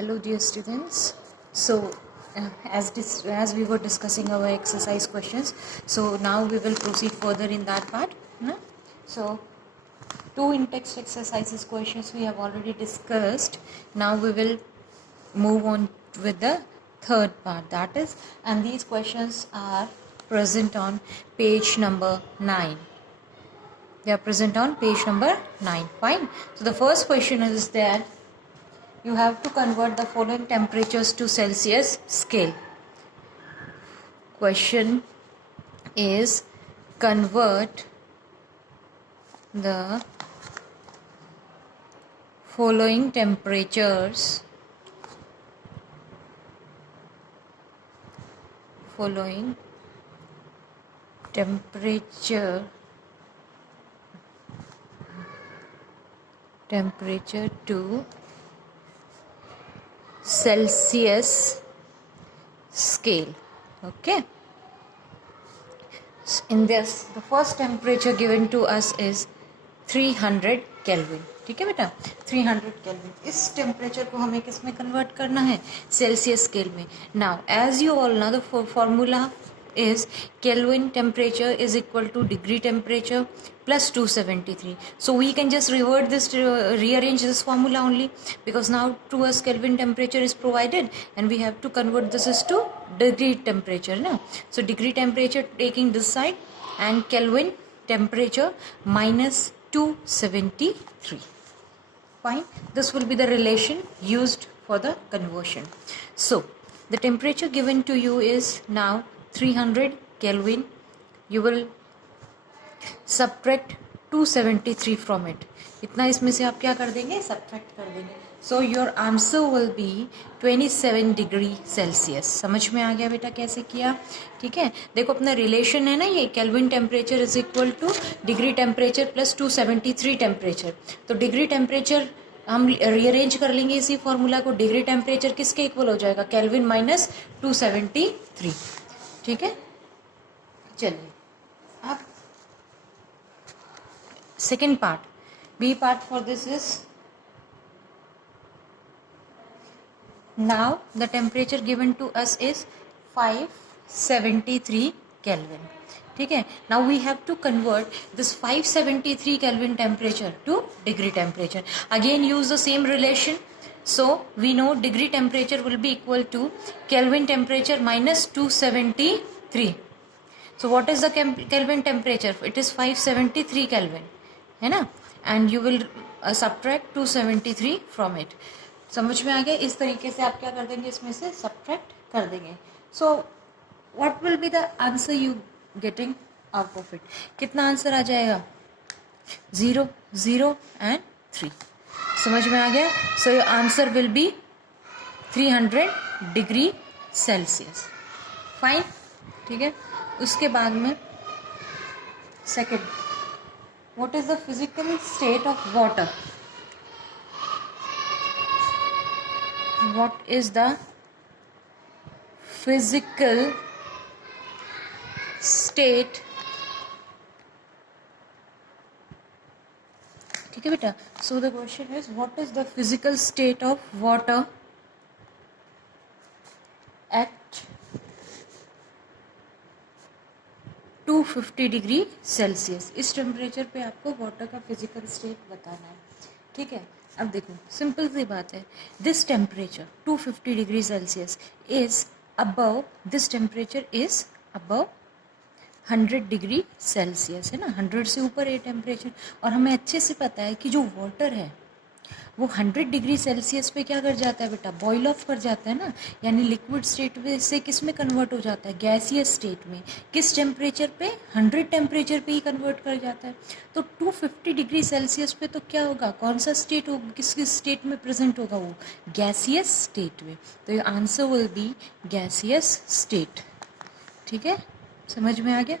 Hello dear students. So as we were discussing our exercise questions, so now we will proceed further in that part. No? So two in-text exercises questions we have already discussed. Now we will move on with the third part, that is, and these questions are present on page number 9. They are present on page number 9. Fine. So the first question is that you have to convert the following temperatures to Celsius scale. Question is convert the following temperatures temperature to Celsius scale. Okay. In this, the first temperature given to us is 300 Kelvin. ठीक है बेटा, 300 Kelvin. इस temperature को हमें किस में convert करना है? सेल्सियस स्केल में. Now as you all know the formula is Kelvin temperature is equal to degree temperature plus 273. So we can just revert this to rearrange this formula only, because now to us Kelvin temperature is provided and we have to convert this is to degree temperature. No? So degree temperature taking this side and Kelvin temperature minus 273. Fine. This will be the relation used for the conversion. So the temperature given to you is now 300 Kelvin. You will subtract 273 from it. इतना इसमें से आप क्या कर देंगे? Subtract कर देंगे. So your answer will be 27 degree Celsius. समझ में आ गया बेटा कैसे किया? ठीक है. देखो अपना रिलेशन है ना ये, kelvin temperature is equal two degree temperature plus 273 temperature. तो डिग्री टेम्परेचर हम रीअरेंज कर लेंगे इसी फॉर्मूला को. डिग्री टेम्परेचर किसके इक्वल हो जाएगा? Kelvin minus 273. ठीक है. चलिए अब second part, B part for this is now the temperature given to us is 573 Kelvin. ठीक है. Now we have to convert this 573 Kelvin temperature to degree temperature. Again use the same relation. So we know degree temperature will be equal to Kelvin temperature minus 273. So what is the Kelvin temperature? It is 573 Kelvin, है ना? And you will subtract 273 from it. समझ में आ गया? इस तरीके से आप क्या कर देंगे? इसमें से सब्ट्रैक्ट कर देंगे. So what will be the answer you getting out of it? कितना आंसर आ जाएगा? 0, 0 and 3. समझ में आ गया? सो your answer will B 300 degree Celsius. Fine. ठीक है. उसके बाद में second, what is the physical state of water? What is the physical state? ठीक है बेटा. So the question is, what is the physical state of water at 250 degree Celsius? इस temperature पे आपको वाटर का फिजिकल स्टेट बताना है. ठीक है. अब देखो सिंपल सी बात है. This temperature 250 degree Celsius is above, this temperature is above 100 degree Celsius, है ना? 100 से ऊपर ये टेम्परेचर. और हमें अच्छे से पता है कि जो वाटर है वो 100 डिग्री सेल्सियस पे क्या कर जाता है बेटा? बॉयल ऑफ कर जाता है ना. यानी लिक्विड स्टेट से किस में कन्वर्ट हो जाता है? गैसियस स्टेट में. किस टेम्परेचर पे? 100 टेम्परेचर पे ही कन्वर्ट कर जाता है. तो 250 डिग्री सेल्सियस पे तो क्या होगा? कौन सा स्टेट होगा? किस स्टेट में प्रेजेंट होगा वो? गैसियस स्टेट में. तो ये answer will be gaseous state. ठीक है. समझ में आ गया?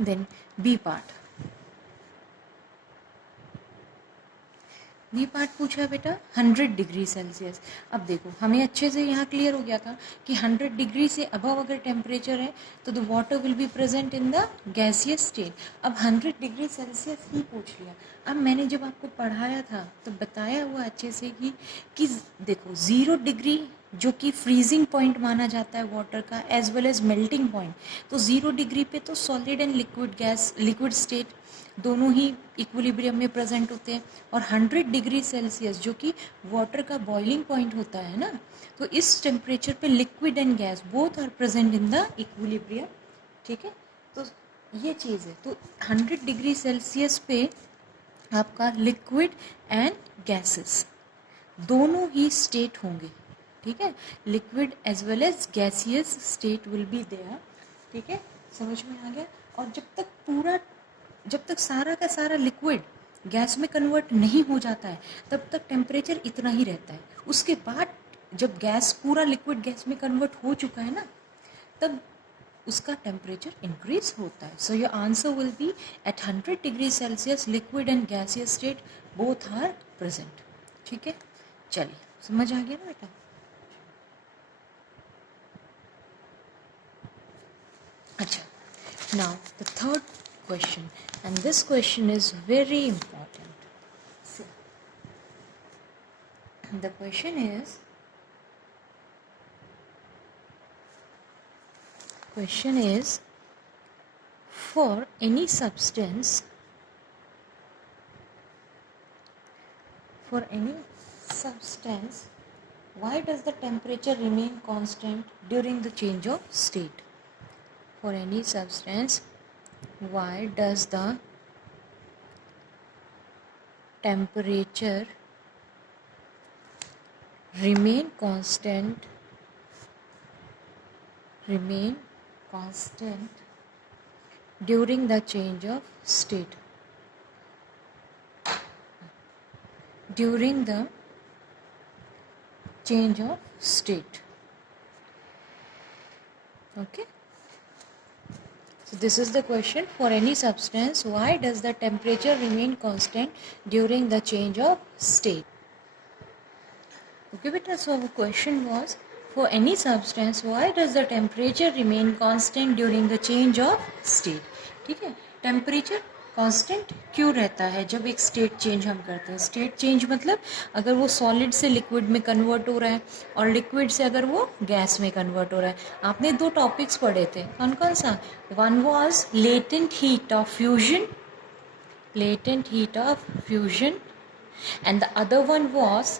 Then B part. ये पार्ट पूछा है बेटा 100 डिग्री सेल्सियस। अब देखो हमें अच्छे से यहाँ क्लियर हो गया था कि 100 डिग्री से अबव अगर टेम्परेचर है तो the water will be present in the gaseous state. अब 100 डिग्री सेल्सियस ही पूछ लिया। अब मैंने जब आपको पढ़ाया था तो बताया हुआ अच्छे से कि देखो 0 डिग्री जो कि फ्रीजिंग पॉइंट माना जाता है वाटर का as well as melting point, तो 0 डिग्री पे तो solid and liquid gas liquid state दोनों ही इक्विलिब्रियम में प्रेजेंट होते हैं। और 100 डिग्री सेल्सियस जो कि वाटर का बॉइलिंग पॉइंट होता है ना, तो इस टेम्परेचर पे liquid and gas both are present in the equilibrium. ठीक है, तो ये चीज़ है। तो 100 डिग्री सेल्सियस पे आपका लिक्विड एंड गैसेस दोनों ही स्टेट होंगे। ठीक है, liquid as well as gaseous state will be there. ठीक है, समझ में आ गया। और जब तक सारा का सारा लिक्विड गैस में कन्वर्ट नहीं हो जाता है तब तक टेम्परेचर इतना ही रहता है। उसके बाद जब गैस पूरा लिक्विड गैस में कन्वर्ट हो चुका है ना, तब उसका टेम्परेचर इंक्रीज होता है। So your answer will be at 100 degree Celsius liquid and gaseous state both are present. ठीक है, चलिए समझ आ गया ना बेटा। अच्छा, now the third question, and this question is very important. See, the question is for any substance why does the temperature remain constant during the change of state? For any substance, why does the temperature remain constant during the change of state? During the change of state. Okay. So this is the question. For any substance, why does the temperature remain constant during the change of state? Okay beta, so our question was for any substance, why does the temperature remain constant during the change of state? ठीक है, temperature constant क्यों रहता है जब एक state change हम करते हैं? स्टेट चेंज मतलब अगर वो सॉलिड से लिक्विड में कन्वर्ट हो रहा है और लिक्विड से अगर वो गैस में कन्वर्ट हो रहा है। आपने 2 टॉपिक्स पढ़े थे, कौन कौन सा? One was latent heat of fusion and the other one was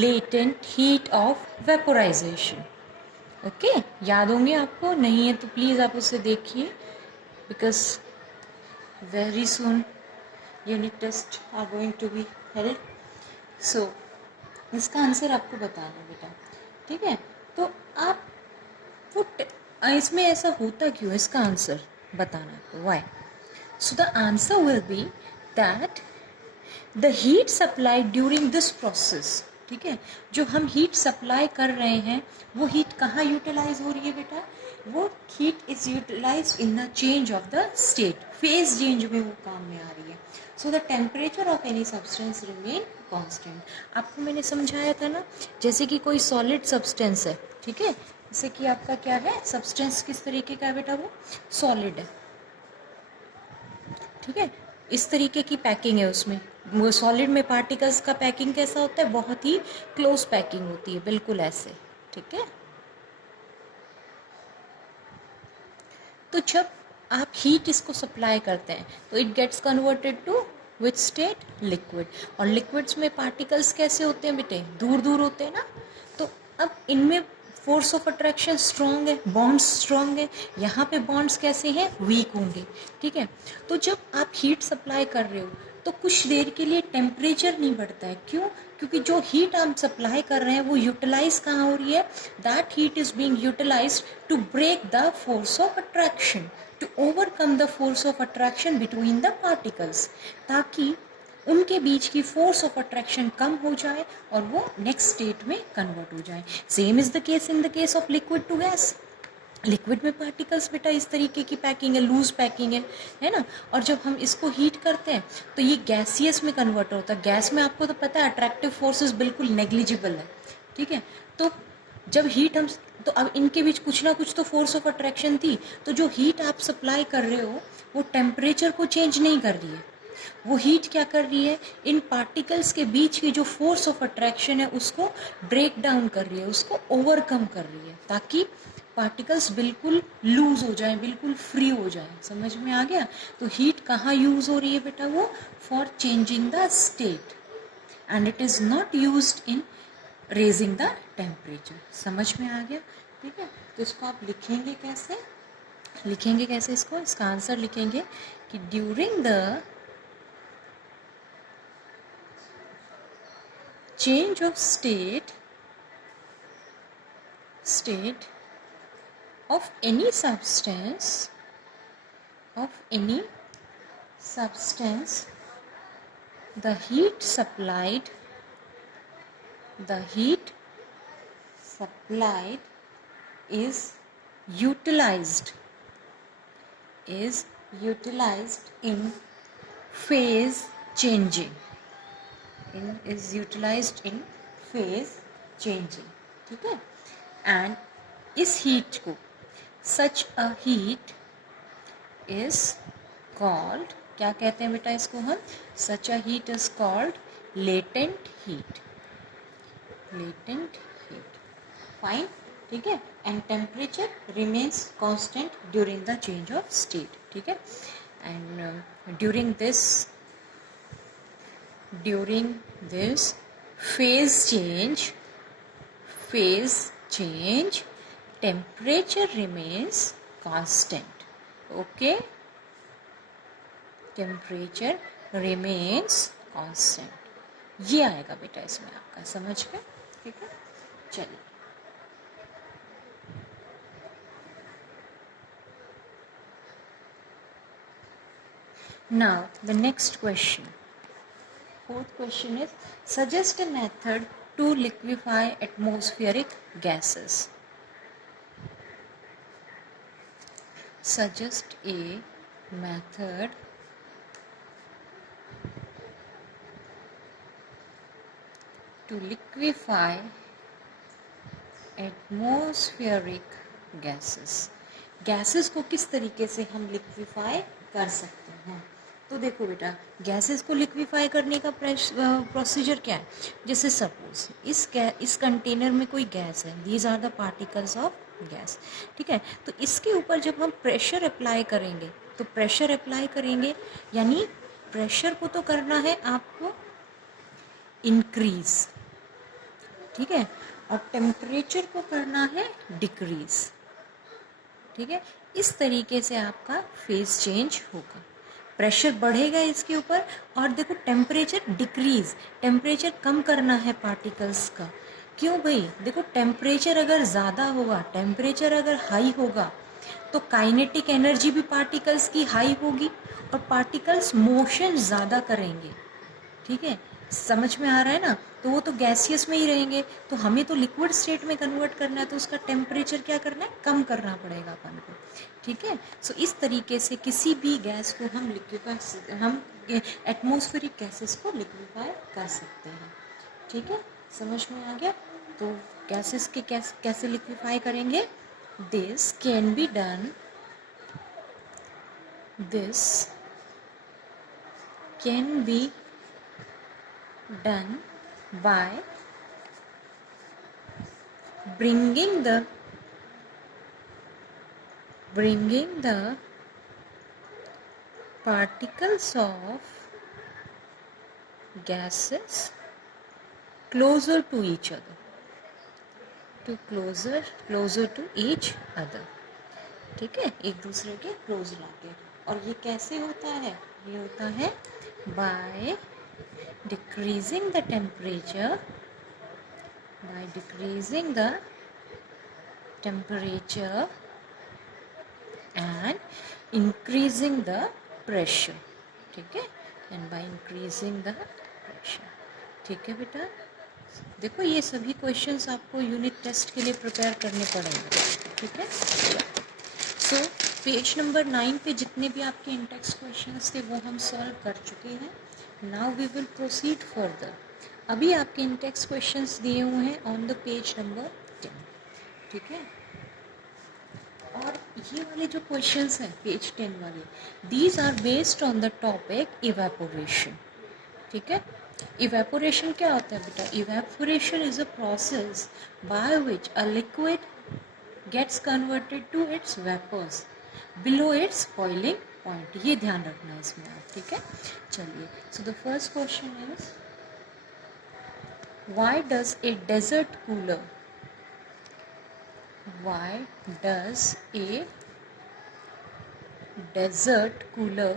latent heat of vaporization. Okay, याद होंगे आपको? नहीं है तो प्लीज़ आप उसे देखिए, because very soon unit test are going to be held. So इसका आंसर आपको बताना है बेटा। ठीक है, तो आप वो इसमें ऐसा होता क्यों, इसका आंसर बताना आपको। Why? So the answer will be that the heat supply during this process. ठीक है, जो हम हीट सप्लाई कर रहे हैं वो हीट कहाँ यूटिलाइज हो रही है बेटा? वो heat is utilize in the change of the state, phase change में वो काम में आ रही है। So the temperature of any substance remain constant. आपको मैंने समझाया था ना, जैसे कि कोई सॉलिड सब्सटेंस है, ठीक है, जैसे कि आपका क्या है, सब्सटेंस किस तरीके का है बेटा? वो सॉलिड है। ठीक है, इस तरीके की पैकिंग है उसमें। वो सॉलिड में पार्टिकल्स का पैकिंग कैसा होता है? बहुत ही क्लोज पैकिंग होती है, बिल्कुल ऐसे। ठीक है, तो जब आप हीट इसको सप्लाई करते हैं तो it gets converted to which state? Liquid. और लिक्विड्स में पार्टिकल्स कैसे होते हैं बेटे? दूर दूर होते हैं ना। तो अब इनमें फोर्स ऑफ अट्रैक्शन स्ट्रॉन्ग है, बॉन्ड्स स्ट्रॉन्ग है, यहाँ पे बॉन्ड्स कैसे हैं? वीक होंगे। ठीक है, तो जब आप हीट सप्लाई कर रहे हो तो कुछ देर के लिए टेम्परेचर नहीं बढ़ता है। क्यों? क्योंकि जो हीट आप सप्लाई कर रहे हैं वो यूटिलाइज कहाँ हो रही है? That heat is being utilized to break the force of attraction, to overcome the force of attraction between the particles, ताकि उनके बीच की फोर्स ऑफ अट्रैक्शन कम हो जाए और वो नेक्स्ट स्टेट में कन्वर्ट हो जाए। Same is the case in the case of liquid to gas. Liquid में पार्टिकल्स बेटा इस तरीके की पैकिंग है, लूज पैकिंग है ना। और जब हम इसको हीट करते हैं तो ये गैसियस में कन्वर्ट होता है। गैस में आपको तो पता है अट्रैक्टिव फोर्सेस बिल्कुल नेग्लिजिबल है, ठीक है। तो जब हीट हम, तो अब इनके बीच कुछ ना कुछ तो फोर्स ऑफ अट्रैक्शन थी। तो जो हीट आप सप्लाई कर रहे हो वो टेम्परेचर को चेंज नहीं कर रही है, वो हीट क्या कर रही है, इन पार्टिकल्स के बीच की जो फोर्स ऑफ अट्रैक्शन है उसको ब्रेक डाउन कर रही है, उसको ओवरकम कर रही है, ताकि पार्टिकल्स बिल्कुल लूज हो जाएं, बिल्कुल फ्री हो जाएं। समझ में आ गया। तो हीट कहाँ यूज हो रही है बेटा, वो for changing the state, and it is not used in raising the temperature. समझ में आ गया, ठीक है। तो इसको आप लिखेंगे कैसे, लिखेंगे कैसे इसको, इसका आंसर लिखेंगे कि during the change of state of any substance, the heat supplied is utilized in phase changing, is utilized in phase changing, ठीक है। एंड इस हीट को, such a heat is called, क्या कहते हैं बेटा इसको हम, such a heat is called latent heat, fine, ठीक है। And temperature remains constant during the change of state, ठीक है। And during this phase change temperature remains constant, okay, temperature remains constant, ये आएगा बेटा इसमें आपका, समझ गए, ठीक है। चलिए now the next question, fourth question is suggest a method to liquefy atmospheric gases. Suggest a method to liquefy atmospheric gases. Gases को किस तरीके से हम लिक्विफाई कर सकते हैं। तो देखो बेटा, गैसेस को लिक्विफाई करने का प्रोसीजर क्या है। जैसे सपोज इस कंटेनर में कोई गैस है, these are the particles of gas, ठीक है। तो इसके ऊपर जब हम प्रेशर अप्लाई करेंगे, तो प्रेशर अप्लाई करेंगे यानी प्रेशर को तो करना है आपको इंक्रीज, ठीक है, और टेम्परेचर को करना है डिक्रीज, ठीक है। इस तरीके से आपका फेज चेंज होगा, प्रेशर बढ़ेगा इसके ऊपर, और देखो टेम्परेचर डिक्रीज, टेम्परेचर कम करना है पार्टिकल्स का। क्यों भाई, देखो टेम्परेचर अगर ज़्यादा होगा, टेम्परेचर अगर हाई होगा तो काइनेटिक एनर्जी भी पार्टिकल्स की हाई होगी और पार्टिकल्स मोशन ज़्यादा करेंगे, ठीक है। समझ में आ रहा है ना। तो वो तो गैसियस में ही रहेंगे, तो हमें तो लिक्विड स्टेट में कन्वर्ट करना है, तो उसका टेम्परेचर क्या करना है, कम करना पड़ेगा अपन को, ठीक है। सो इस तरीके से किसी भी गैस को हम एटमॉस्फेरिक गैसेस को लिक्विफाई कर सकते हैं, ठीक है। समझ में आ गया। तो गैसेस के कैसे लिक्विफाई करेंगे, this can be done by bringing the particles of gases closer to each other, closer to each other, ठीक है, एक दूसरे के क्लोज लाके। और ये कैसे होता है, ये होता है by decreasing the temperature and increasing the pressure, ठीक है, and by increasing the pressure, ठीक है बेटा। देखो ये सभी क्वेश्चंस आपको यूनिट टेस्ट के लिए प्रिपेयर करने पड़ेंगे। ठीक है। सो पेज नंबर 9 पे जितने भी आपके इंटेक्स्ट क्वेश्चंस थे वो हम सॉल्व कर चुके हैं। Now we will proceed further. अभी आपके इंटेक्स्ट क्वेश्चंस दिए हुए हैं ऑन द पेज नंबर 10, ठीक है। और ये वाले जो क्वेश्चंस हैं पेज 10 वाले, these are based on the topic evaporation, ठीक है। इवेपोरेशन क्या होता है बेटा? Evaporation is a process by which a liquid gets converted to its vapours below its boiling point. ये ध्यान रखना है इसमें आप, ठीक है। चलिए, so the first question is why does a desert cooler why does a desert cooler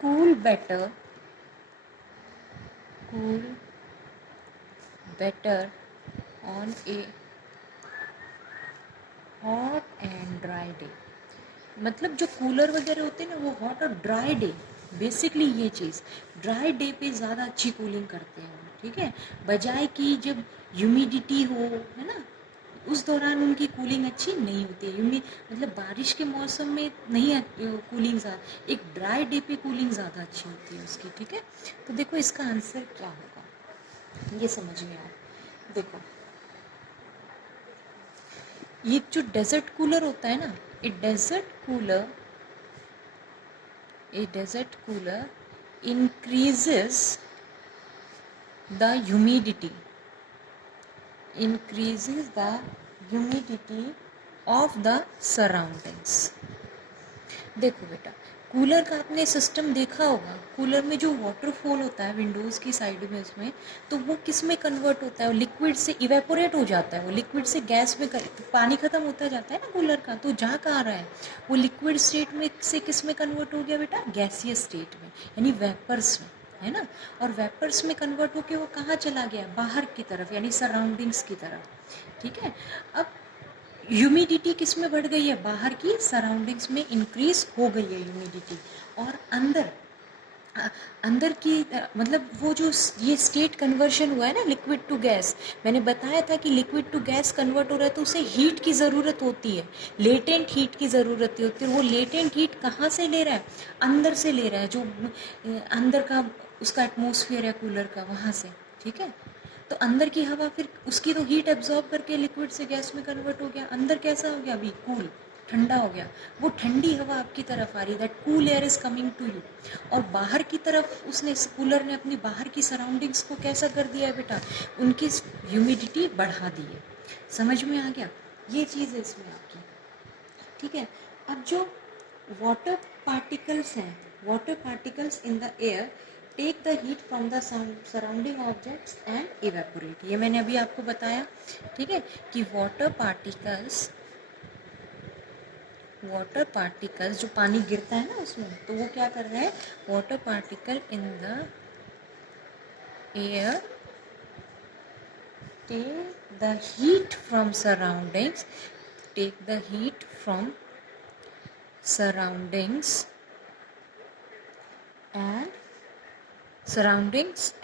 cool better on a hot and dry day? मतलब जो कूलर वगैरह होते हैं ना वो हॉट और ड्राई डे, बेसिकली ये चीज़ ड्राई डे पे ज़्यादा अच्छी कूलिंग करते हैं, ठीक है, बजाय कि जब ह्यूमिडिटी हो, है ना, उस दौरान उनकी कूलिंग अच्छी नहीं होती है। मतलब बारिश के मौसम में नहीं कूलिंग ज़्यादा, एक ड्राई डे पे कूलिंग ज़्यादा अच्छी होती है उसकी, ठीक है। तो देखो इसका आंसर क्या होगा, ये समझ में आओ। देखो ये जो डेजर्ट कूलर होता है ना, a desert cooler increases the humidity of the surroundings। देखो बेटा, कूलर का आपने सिस्टम देखा होगा, कूलर में जो वाटरफॉल होता है विंडोज़ की साइड में उसमें, तो वो किस में कन्वर्ट होता है? वो लिक्विड से इवेपोरेट हो जाता है, वो लिक्विड से गैस में पानी ख़त्म होता जाता है ना कूलर का, तो जा कहाँ रहा है वो? लिक्विड स्टेट में से किस में कन्वर्ट हो गया बेटा? गैसियस स्टेट में, यानी वेपर्स में, है ना। और वेपर्स में कन्वर्ट होके वो कहाँ चला गया? बाहर की तरफ, यानी सराउंडिंग्स की तरफ, ठीक है। अब ह्यूमिडिटी किस में बढ़ गई है? बाहर की सराउंडिंग्स में इंक्रीज हो गई है ह्यूमिडिटी। और अंदर की मतलब वो जो ये स्टेट कन्वर्शन हुआ है ना लिक्विड टू गैस, मैंने बताया था कि लिक्विड टू गैस कन्वर्ट हो रहा है तो उसे हीट की ज़रूरत होती है, लेटेंट हीट की ज़रूरत होती है। वो लेटेंट हीट कहाँ से ले रहा है? अंदर से ले रहा है, जो अंदर का उसका एटमोसफियर है कूलर का, वहाँ से, ठीक है। तो अंदर की हवा फिर उसकी तो हीट एब्जॉर्ब करके लिक्विड से गैस में कन्वर्ट हो गया, अंदर कैसा हो गया? अभी कूल, ठंडा हो गया। वो ठंडी हवा आपकी तरफ आ रही है, that cool air is coming to you. और बाहर की तरफ उसने, कूलर ने अपनी बाहर की सराउंडिंग्स को कैसा कर दिया है बेटा? उनकी ह्यूमिडिटी बढ़ा दी है। समझ में आ गया? ये चीज़ है इसमें आपकी, ठीक है। अब जो वाटर पार्टिकल्स हैं, water particles in the air take the heat from the surrounding objects and evaporate. ये मैंने अभी आपको बताया, ठीक है, कि वाटर पार्टिकल्स जो पानी गिरता है ना उसमें, तो वो क्या कर रहे हैं? Water particle in the air take the heat from surroundings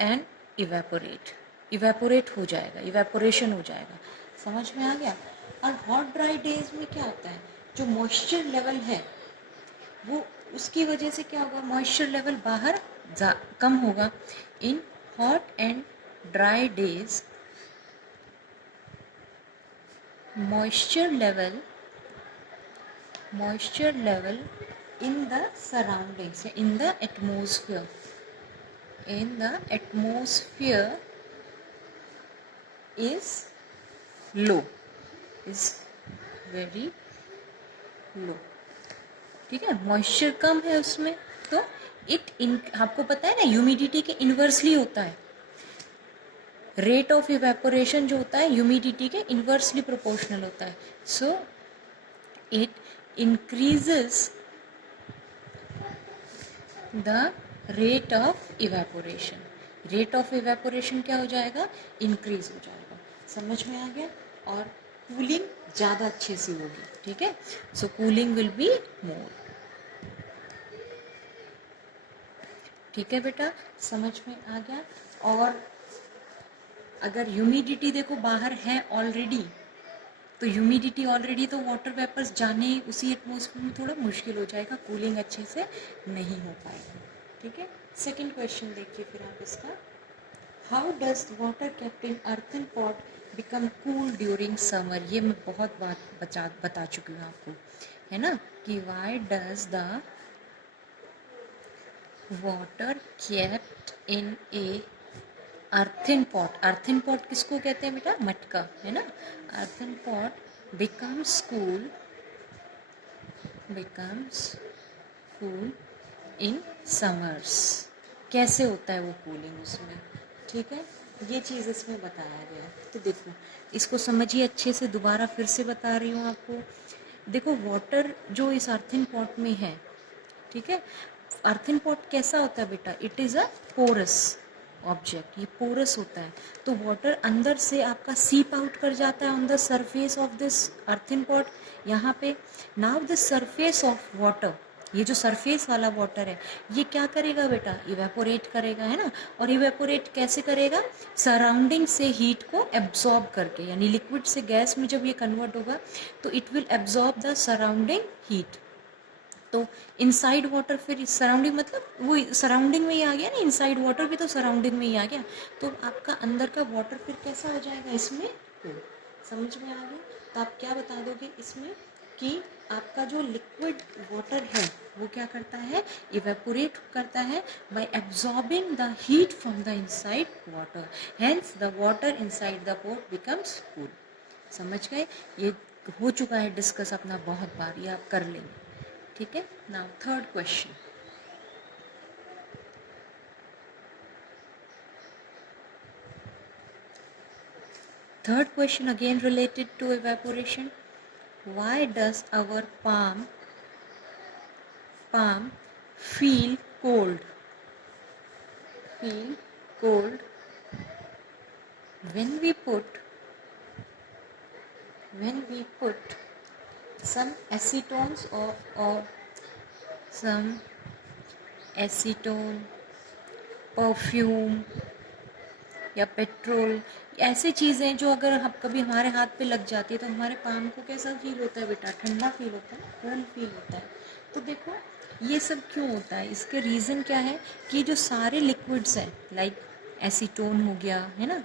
and evaporate हो जाएगा, इवेपोरेशन हो जाएगा। समझ में आ गया? और हॉट ड्राई डेज में क्या होता है? जो मॉइस्चर लेवल है वो, उसकी वजह से क्या होगा? मॉइस्चर लेवल बाहर कम होगा। In hot and dry days moisture level in the surroundings, in the atmosphere is low, is very low, ठीक है। मॉइस्चर कम है उसमें, तो आपको पता है ना ह्यूमिडिटी के इन्वर्सली होता है। रेट ऑफ इवेपोरेशन जो होता है ह्यूमिडिटी के इन्वर्सली प्रोपोर्शनल होता है। So it increases the rate of evaporation. Rate of evaporation क्या हो जाएगा? इंक्रीज हो जाएगा। समझ में आ गया? और कूलिंग ज़्यादा अच्छे से होगी, ठीक है। सो कूलिंग विल बी मोर, ठीक है बेटा, समझ में आ गया। और अगर ह्यूमिडिटी देखो बाहर है ऑलरेडी, तो ह्यूमिडिटी ऑलरेडी, तो वाटर वेपर्स जाने उसी एटमॉस्फेयर में थोड़ा मुश्किल हो जाएगा, कूलिंग अच्छे से नहीं हो पाएगी। ठीक है, सेकंड क्वेश्चन देखिए फिर आप इसका, how does water kept in earthen pot become cool during summer. ये मैं बहुत बात बता चुकी हूँ आपको, है ना, कि why does the water kept in A earthen pot. Earthen pot किसको कहते हैं बेटा, मटका, है ना। Earthen pot becomes cool in summers. कैसे होता है वो कूलिंग उसमें, ठीक है, ये चीज़ इसमें बताया गया है। तो देखो इसको समझिए अच्छे से, दोबारा फिर से बता रही हूँ आपको। देखो वाटर जो इस अर्थन पॉट में है, ठीक है, अर्थन पॉट कैसा होता है बेटा, it is a porous object, ये पोरस होता है। तो वाटर अंदर से आपका सीप आउट कर जाता है on the surface of this earthen pot, यहाँ पे। Now the surface of water, ये जो सरफेस वाला वाटर है ये क्या करेगा बेटा, इवेपोरेट करेगा, है ना। और इवेपोरेट कैसे करेगा, सराउंडिंग से हीट को एब्जॉर्ब करके, यानी लिक्विड से गैस में जब ये कन्वर्ट होगा तो it will absorb the surrounding heat. तो इनसाइड वाटर, फिर सराउंडिंग मतलब वो सराउंडिंग में ही आ गया ना, इनसाइड वाटर भी तो सराउंडिंग में ही आ गया। तो आपका अंदर का वाटर फिर कैसा हो जाएगा इसमें, समझ में आ गया। तो आप क्या बता दोगे इसमें कि आपका जो लिक्विड वाटर है वो क्या करता है, इवेपोरेट करता है bye absorbing the heat from the inside water, hence the water inside the pot becomes cool. समझ गए, ये हो चुका है डिस्कस अपना बहुत बार, ये आप कर लेंगे, ठीक है। Now third question, third question again related to evaporation. Why does our palm feel cold when we put some acetones or some acetone, perfume या पेट्रोल, ऐसी चीज़ें जो अगर हम कभी हमारे हाथ पे लग जाती है तो हमारे पाम को कैसा फील होता है बेटा, ठंडा फील होता है, कूल फील होता है। तो देखो ये सब क्यों होता है, इसके रीज़न क्या है कि जो सारे लिक्विड्स हैं, लाइक एसीटोन हो गया, है ना,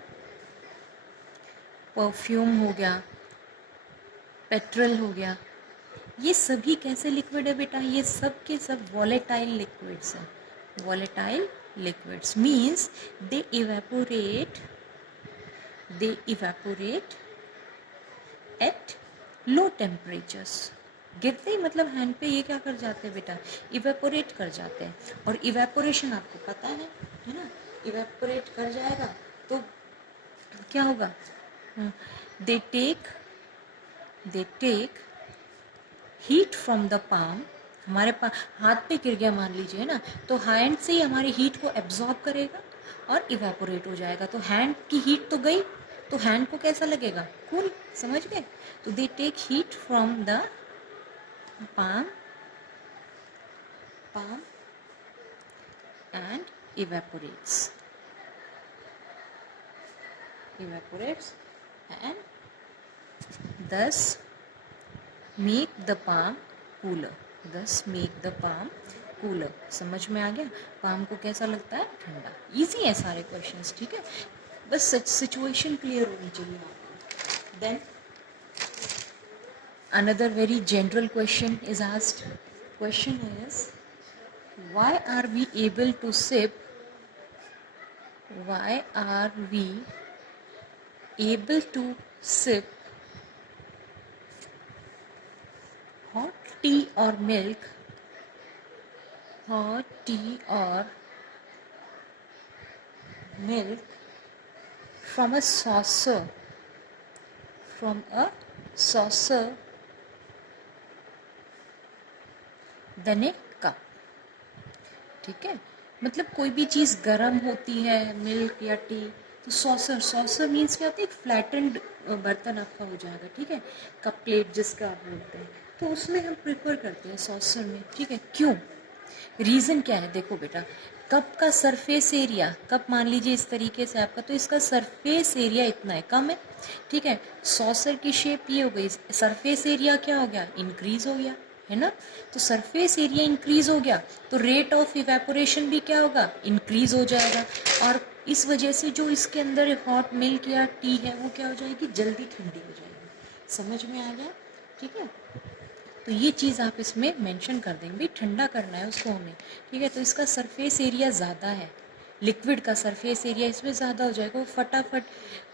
परफ्यूम हो गया, पेट्रोल हो गया, ये सभी कैसे लिक्विड है बेटा, ये सब के सब वॉलेटाइल लिक्विड्स हैं। Volatile liquids means they evaporate at low temperatures। गिरते ही मतलब हैंड पे ये क्या कर जाते हैं बेटा, इवेपोरेट कर जाते हैं। और इवेपोरेशन आपको पता है ना, इवेपोरेट कर जाएगा तो क्या होगा, they take heat from the palm, हमारे पास हाथ पे गिर गया मान लीजिए ना, तो हैंड से ही हमारी हीट को एब्जॉर्ब करेगा और इवेपोरेट हो जाएगा। तो हैंड की हीट तो गई, तो हैंड को कैसा लगेगा, कूल, समझ गए। तो they take heat from the palm and evaporates and thus make the palm cooler। समझ में आ गया, पाम को कैसा लगता है, ठंडा। इजी है सारे क्वेश्चंस, ठीक है, बस सिचुएशन क्लियर होनी चाहिए आपको। Then another very general question is asked. Question is, why are we able to sip hot tea or milk from a saucer than a cup। ठीक है, मतलब कोई भी चीज़ गर्म होती है, मिल्क या टी, तो सॉसर मीन्स क्या होता है, एक फ्लैटेंड बर्तन आपका हो जाएगा, ठीक है, कप प्लेट जिसका आप बोलते हैं, तो उसमें हम प्रेफर करते हैं सॉसर में, ठीक है। क्यों, रीज़न क्या है, देखो बेटा, कप का सरफेस एरिया, कप मान लीजिए इस तरीके से आपका, तो इसका सरफेस एरिया इतना है, कम है, ठीक है। सॉसर की शेप ये हो गई, सरफेस एरिया क्या हो गया, इंक्रीज हो गया, है ना। तो सरफेस एरिया इंक्रीज हो गया तो रेट ऑफ इवेपोरेशन भी क्या होगा, इंक्रीज हो जाएगा, और इस वजह से जो इसके अंदर हॉट मिल्क या टी है वो क्या हो जाएगी, जल्दी ठंडी हो जाएगी। समझ में आ गया, ठीक है। तो ये चीज़ आप इसमें मेंशन कर देंगे, भाई ठंडा करना है उसको हमें, ठीक है। तो इसका सरफेस एरिया ज़्यादा है, लिक्विड का सरफेस एरिया इसमें ज़्यादा हो जाएगा, वो फटाफट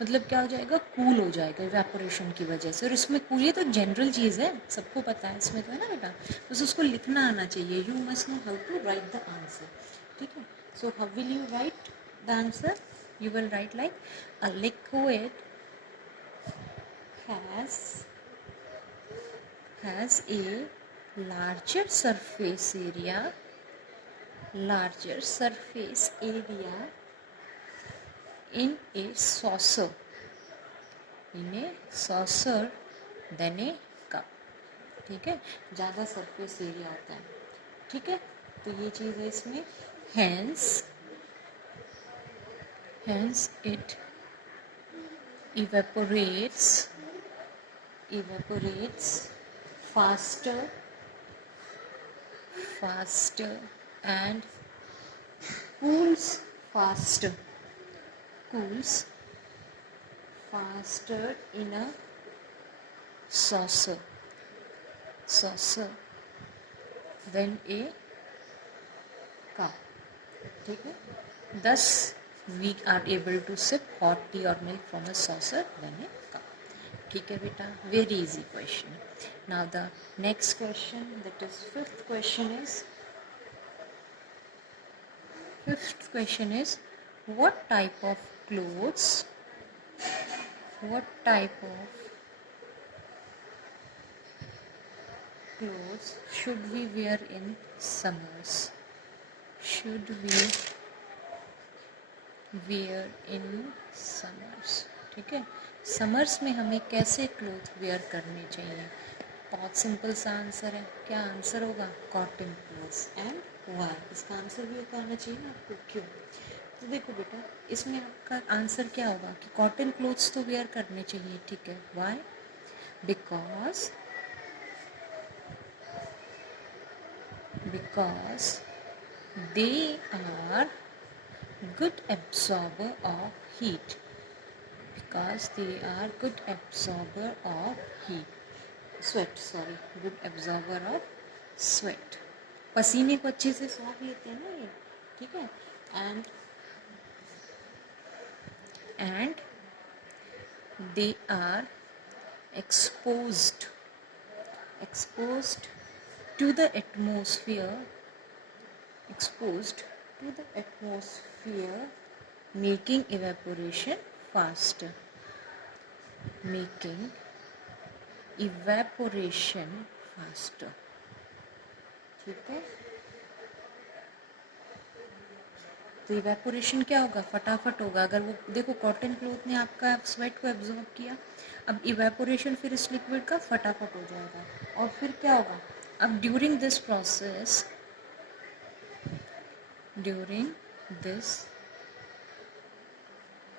मतलब क्या हो जाएगा, कूल हो जाएगा इवेपोरेशन की वजह से। और इसमें कूल, ये तो जनरल चीज़ है, सबको पता है इसमें, तो है ना बेटा, बस उसको लिखना आना चाहिए। You must know how to write the answer, ठीक है। So how will you write the answer, you will write like a liquid has a larger surface area in a saucer than a cup, ठीक है, ज़्यादा surface area होता है, ठीक है। तो ये चीज़ है इसमें, hence it evaporates faster and cools faster in a saucer than a cup, ठीक है। Thus we are able to sip hot tea or milk from a saucer than a cup, ठीक है बेटा, very easy question. Now the next question, that is fifth question is what type of clothes should we wear in summers? ठीक है, summers में हमें कैसे cloth where करने चाहिए। बहुत सिंपल सा आंसर है, क्या आंसर होगा, कॉटन क्लोथ्स। एंड वाई, इसका आंसर भी आना चाहिए ना आपको, क्यों। तो देखो बेटा, इसमें आपका आंसर क्या होगा कि कॉटन क्लोथ्स तो वेयर करने चाहिए, ठीक है। Why, because they are good absorber of heat, good absorber of sweat, पसीने को अच्छे से सौंप लेते हैं ना ये, ठीक है। and they are exposed to the atmosphere making evaporation faster, ठीक है। तो इवेपोरेशन क्या होगा, फटाफट होगा। अगर वो देखो कॉटन क्लॉथ ने आपका स्वेट को एब्जॉर्ब किया, अब इवेपोरेशन फिर इस लिक्विड का फटाफट हो जाएगा, और फिर क्या होगा, अब during this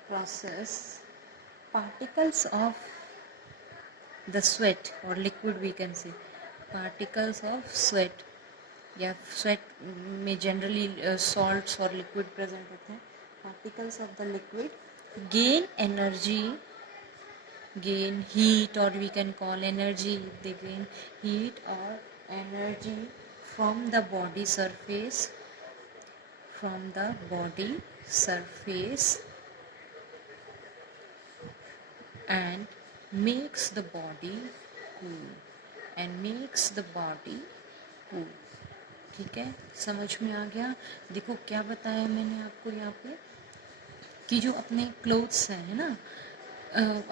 process particles of the sweat or liquid, we can say particles of sweat, या स्वेट में जनरली सॉल्ट्स और लिक्विड प्रेजेंट होते हैं, particles of the liquid gain heat, or we can call energy, they gain heat or energy from the body surface and makes the body cool, ठीक है। समझ में आ गया। देखो क्या बताया मैंने आपको यहाँ पे कि जो अपने क्लोथ्स हैं, है ना,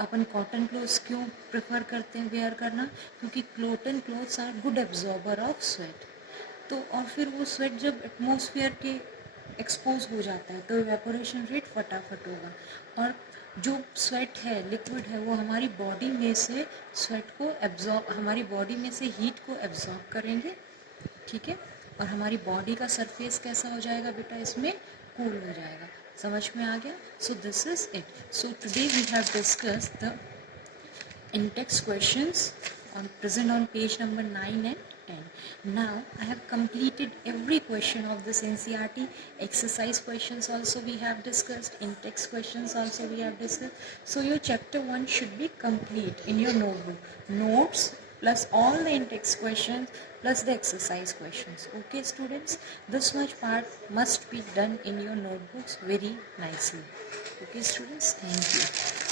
अपन कॉटन क्लोथ्स क्यों प्रेफर करते हैं वेयर करना, क्योंकि cotton clothes are good absorber of sweat. तो और फिर वो स्वेट जब एटमॉस्फेयर के एक्सपोज हो जाता है तो इवेपोरेशन रेट फटाफट होगा, और जो स्वेट है, लिक्विड है, वो हमारी बॉडी में से स्वेट को एब्जॉर्ब, हमारी बॉडी में से हीट को एब्जॉर्ब करेंगे, ठीक है। और हमारी बॉडी का सरफेस कैसा हो जाएगा बेटा, इसमें कूल हो जाएगा। समझ में आ गया? So this is it. So today we have discuss the in-text questions present on page number 9 and 10. Now I have completed every question of this NCERT. Exercise questions also we have discussed, in-text questions also we have discussed. So your chapter 1 should be complete in your notebook. Notes plus all the in-text questions plus the exercise questions. Okay students, this much part must be done in your notebooks very nicely. Okay students, thank you.